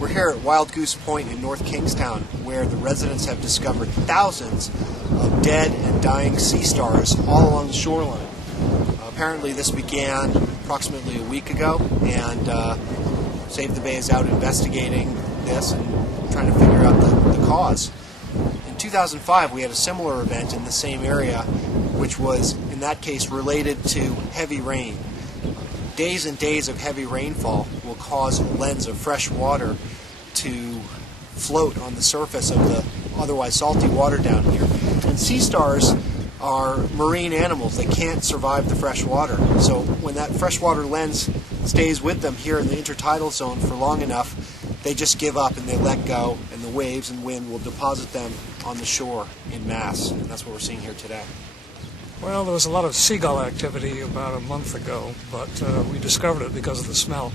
We're here at Wild Goose Point in North Kingstown, where the residents have discovered thousands of dead and dying sea stars all along the shoreline. Apparently this began approximately a week ago, and Save the Bay is out investigating this and trying to figure out the cause. In 2005 we had a similar event in the same area, which was in that case related to heavy rain. Days and days of heavy rainfall will cause a lens of fresh water to float on the surface of the otherwise salty water down here. And sea stars are marine animals. They can't survive the fresh water. So when that freshwater lens stays with them here in the intertidal zone for long enough, they just give up and they let go, and the waves and wind will deposit them on the shore in mass. And that's what we're seeing here today. Well, there was a lot of seagull activity about a month ago, but we discovered it because of the smell.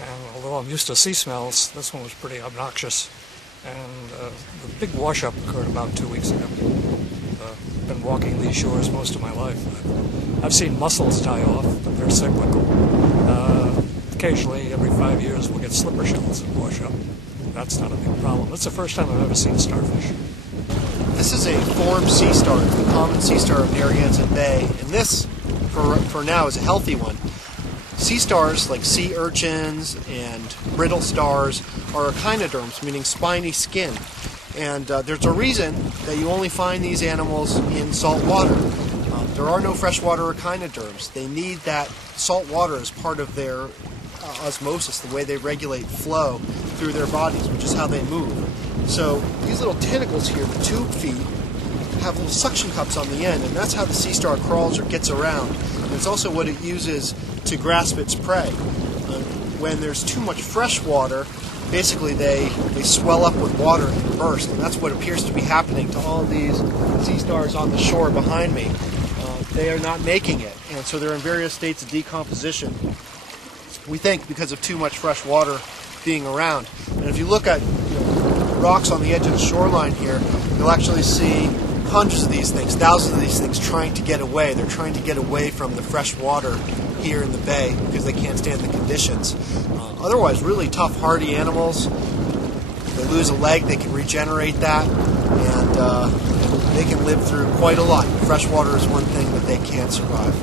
And although I'm used to sea smells, this one was pretty obnoxious. And the big wash-up occurred about 2 weeks ago. I've been walking these shores most of my life. I've seen mussels die off, but they're cyclical. Occasionally, every 5 years, we'll get slipper shells that wash up. That's not a big problem. That's the first time I've ever seen starfish. This is a formed sea star, the common sea star of Narragansett Bay, and this, for now, is a healthy one. Sea stars, like sea urchins and brittle stars, are echinoderms, meaning spiny skin. And there's a reason that you only find these animals in salt water. There are no freshwater echinoderms. They need that salt water as part of their osmosis, the way they regulate flow through their bodies, which is how they move. So these little tentacles here, the tube feet, have little suction cups on the end, and that's how the sea star crawls or gets around. And it's also what it uses to grasp its prey. When there's too much fresh water, basically they swell up with water and burst, and that's what appears to be happening to all of these sea stars on the shore behind me. They are not making it, and so they're in various states of decomposition, we think because of too much fresh water being around. And if you look at rocks on the edge of the shoreline here, you'll actually see hundreds of these things, thousands of these things trying to get away. They're trying to get away from the fresh water here in the bay because they can't stand the conditions. Otherwise, really tough, hardy animals. If they lose a leg, they can regenerate that, and they can live through quite a lot. Fresh water is one thing that they can't survive.